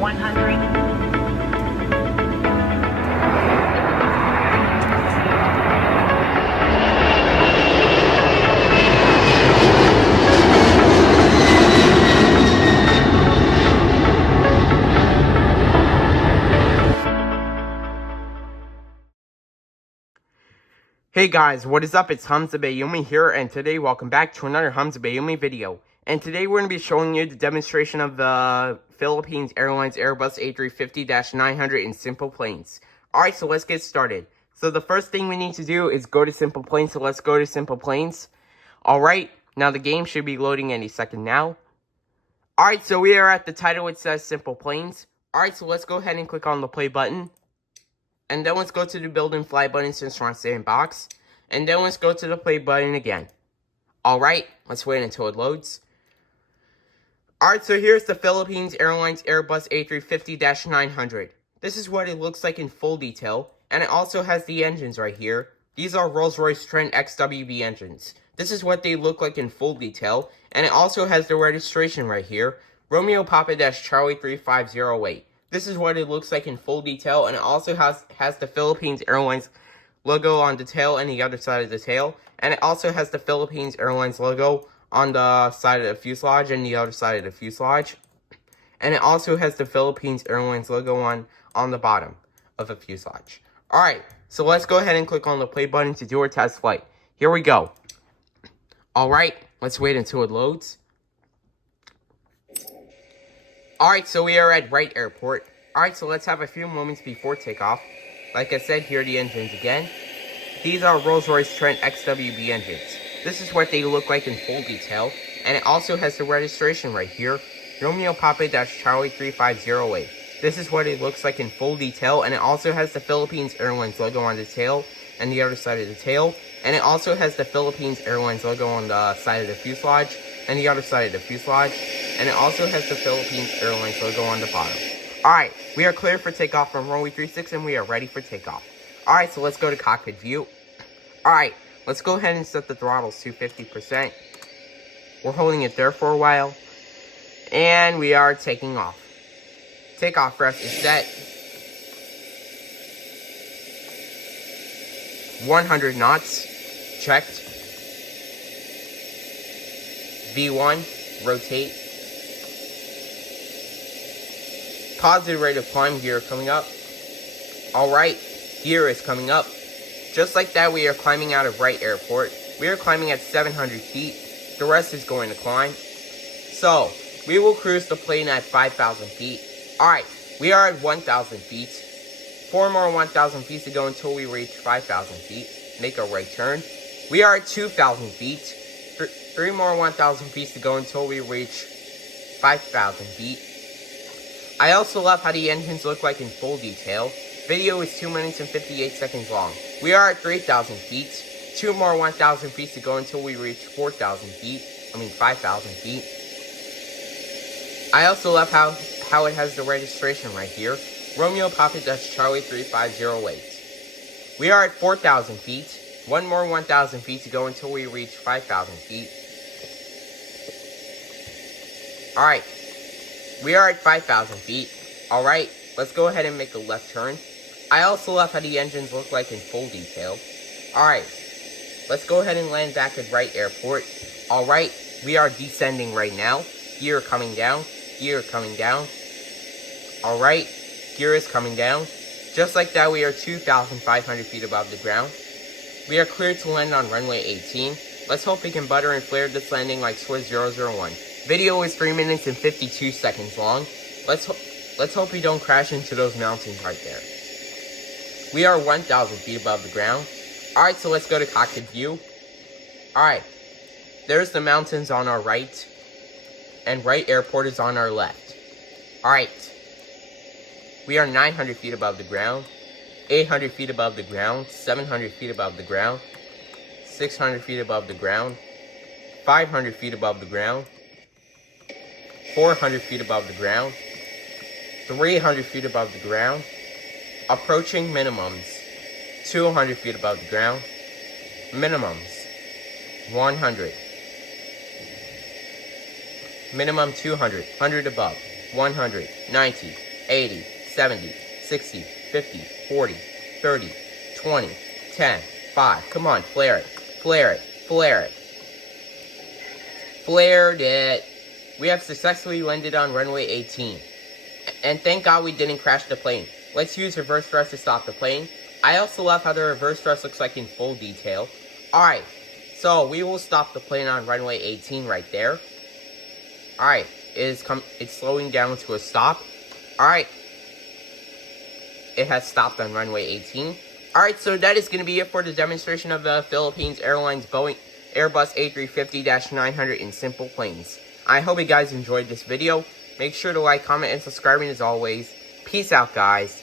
100. Hey guys, what is up? It's Hamza Bayoumi here, and today welcome back to another Hamza Bayoumi video. And today we're going to be showing you the demonstration of the Philippines Airlines Airbus A350-900 in SimplePlanes. Alright, so let's get started. So the first thing we need to do is go to SimplePlanes, so let's go to SimplePlanes. Alright, now the game should be loading any second now. Alright, so we are at the title, it says SimplePlanes. Alright, so let's go ahead and click on the play button. And then let's go to the build and fly button since we're on sandbox. And then let's go to the play button again. Alright, let's wait until it loads. Alright, so here's the Philippines Airlines Airbus A350-900. This is what it looks like in full detail. And it also has the engines right here. These are Rolls-Royce Trent XWB engines. This is what they look like in full detail. And it also has the registration right here. Romeo Papa Charlie 3508. This is what it looks like in full detail, and it also has the Philippines Airlines logo on the tail and the other side of the tail. And it also has the Philippines Airlines logo on the side of the fuselage and the other side of the fuselage. And it also has the Philippines Airlines logo on the bottom of the fuselage. Alright, so let's go ahead and click on the play button to do our test flight. Here we go. Alright, let's wait until it loads. Alright, so we are at Wright Airport. Alright, so let's have a few moments before takeoff. Like I said, here are the engines again. These are Rolls-Royce Trent XWB engines. This is what they look like in full detail. And it also has the registration right here. Romeo Papa Charlie 3508. This is what it looks like in full detail. And it also has the Philippines Airlines logo on the tail and the other side of the tail. And it also has the Philippines Airlines logo on the side of the fuselage and the other side of the fuselage. And it also has the Philippines Airlines logo on the bottom. Alright, we are clear for takeoff from runway 36 and we are ready for takeoff. Alright, so let's go to cockpit view. Alright, let's go ahead and set the throttles to 50%. We're holding it there for a while. And we are taking off. Takeoff thrust is set. 100 knots. Checked. V1, rotate. Positive rate of climb gear coming up. Alright, gear is coming up. Just like that, we are climbing out of Wright Airport. We are climbing at 700 feet. The rest is going to climb. So, we will cruise the plane at 5,000 feet. Alright, we are at 1,000 feet. 4 more 1,000 feet to go until we reach 5,000 feet. Make a right turn. We are at 2,000 feet. 3 more 1,000 feet to go until we reach 5,000 feet. I also love how the engines look like in full detail. Video is 2 minutes and 58 seconds long. We are at 3,000 feet. 2 more 1,000 feet to go until we reach 5,000 feet. I also love how it has the registration right here. Romeo Papa Charlie 3508. We are at 4,000 feet. 1 more 1,000 feet to go until we reach 5,000 feet. Alright. We are at 5,000 feet. Alright, let's go ahead and make a left turn. I also love how the engines look like in full detail. Alright, let's go ahead and land back at Wright Airport. Alright, we are descending right now. Gear coming down. Gear coming down. Alright, gear is coming down. Just like that, we are 2,500 feet above the ground. We are cleared to land on runway 18. Let's hope we can butter and flare this landing like Swiss 001. Video is 3 minutes and 52 seconds long. Let's hope we don't crash into those mountains right there. We are 1,000 feet above the ground. Alright, so let's go to cockpit view. Alright, there's the mountains on our right. And Wright Airport is on our left. Alright, we are 900 feet above the ground. 800 feet above the ground. 700 feet above the ground. 600 feet above the ground. 500 feet above the ground. 400 feet above the ground. 300 feet above the ground. Approaching minimums. 200 feet above the ground. Minimums. 100. Minimum 200. 100 above. 100. 90. 80, 70, 60, 50, 40, 30, 20, 10, 5. Come on, flare it. Flare it. Flare it. Flared it. We have successfully landed on runway 18. And thank God we didn't crash the plane. Let's use reverse thrust to stop the plane. I also love how the reverse thrust looks like in full detail. Alright, so we will stop the plane on runway 18 right there. Alright, it's slowing down to a stop. Alright, it has stopped on runway 18. Alright, so that is going to be it for the demonstration of the Philippines Airlines Airbus A350-900 in simple planes. I hope you guys enjoyed this video. Make sure to like, comment, and subscribe, and as always, peace out, guys.